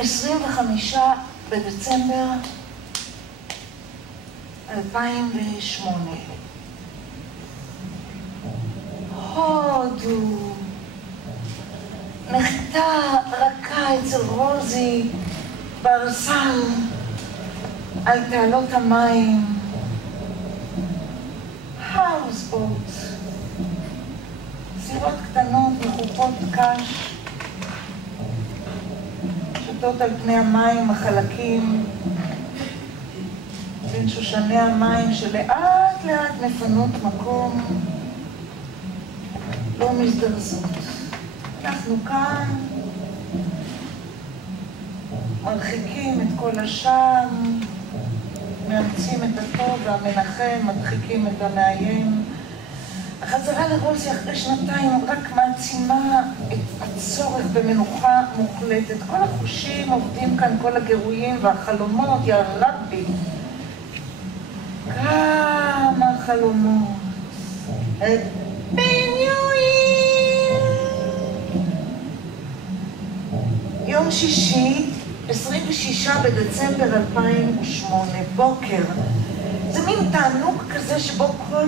25 בדצמבר 2008. הודו. נחתה רכה אצל רוזי בארסל על תעלות המים. האוסבוט. סירות קטנות מחופות קש שטות על פני המים החלקים בין שושני המים שלאט לאט מפנות מקום, לא מזדרזות. אנחנו כאן מרחיקים את כל השם, מאמצים את הטוב והמנחם, מדחיקים את המאיים. החזרה לרוזי אחרי שנתיים רק מעצימה את הצורך במנוחה מוחלטת. כל החושים עובדים כאן, כל הגירויים והחלומות, יא רבי. כמה חלומות. יום שישי, 26 בדצמבר 2008, בוקר. זה מין תענוג כזה שבו כל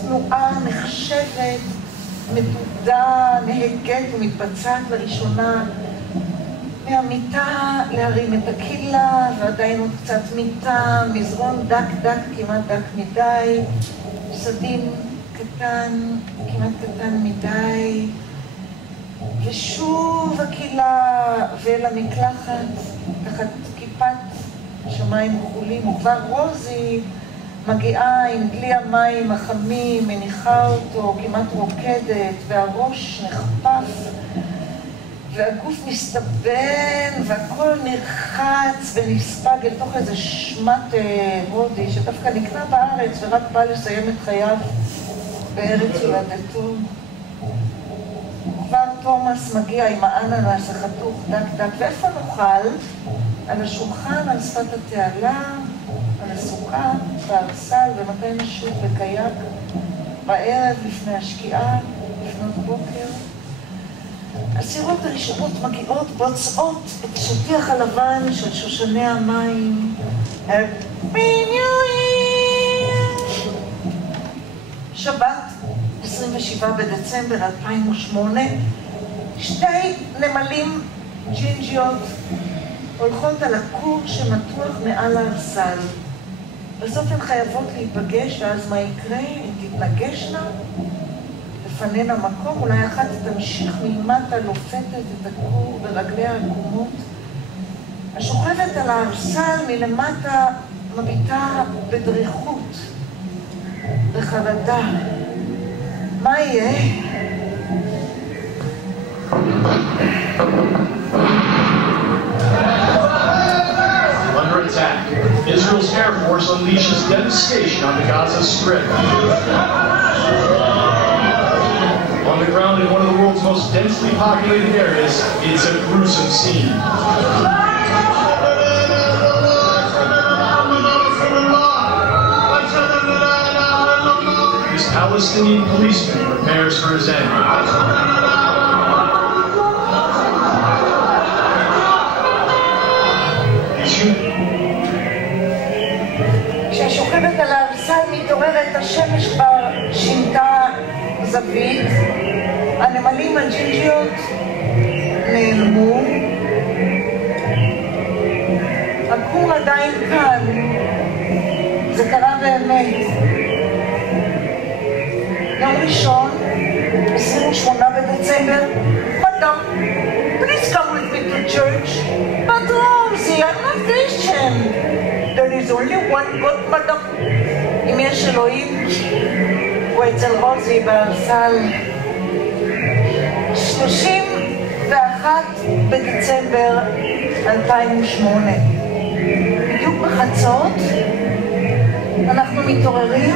תנועה נחשבת, מדודה, נהגת ומתבצעת לראשונה. מהמיטה להרים את הקהילה, ועדיין עוד קצת מיטה, מזרון דק דק, כמעט דק מדי, סדין קטן, כמעט קטן מדי, ושוב הקהילה ואל המקלחת, תחת כיפת שמיים כחולים, וכבר רוזי מגיעה עם דלי המים החמים, מניחה אותו, כמעט רוקדת, והראש נחפף, והגוף מסתבן, והכל נרחץ ונספג אל תוך איזה שמט הודי, שדווקא נקנה בארץ ורק בא לסיים את חייו בארץ הולדתו. כבר תומאס מגיע עם האננס החתוך דק דק, ואיפה נאכל? על השולחן, על שפת התעלה, על הסוכה, בארסל, ומתי נשוב בקייק, בערב לפני השקיעה, לפנות בוקר. הסירות הראשונות מגיעות, בוצעות את השטיח הלבן של שושני המים. שבת, 27 בדצמבר 2008, שתי נמלים ג'ינג'יות הולכות על הכור שמתוח מעל הארסל. בסוף הן חייבות להיפגש, ואז מה יקרה? הן תתנגשנה, לפנינה מקום, אולי אחת תמשיך מלמטה, לופתת את הכור ברגליה העקומות. השוכבת על הארסל מלמטה מביטה בדריכות, בחרדה. מה יהיה? Under attack, Israel's Air Force unleashes devastation on the Gaza Strip. On the ground in one of the world's most densely populated areas, it's a gruesome scene. This Palestinian policeman prepares for his end. כששוכבת על הארסל מתעוררת, השמש כבר שינתה זווית, הנמלים הג'ינג'יות נעלמו, הכור עדיין כאן, זה קרה באמת. יום ראשון, 28 בדצמבר, Madam, please come with me to church. But Rosie, I'm not Christian. There is only one God, Madam. אם יש אלוהים, הוא אצל רוזי בארסל. 31 בדצמבר 2008. בדיוק בחצות, אנחנו מתעוררים.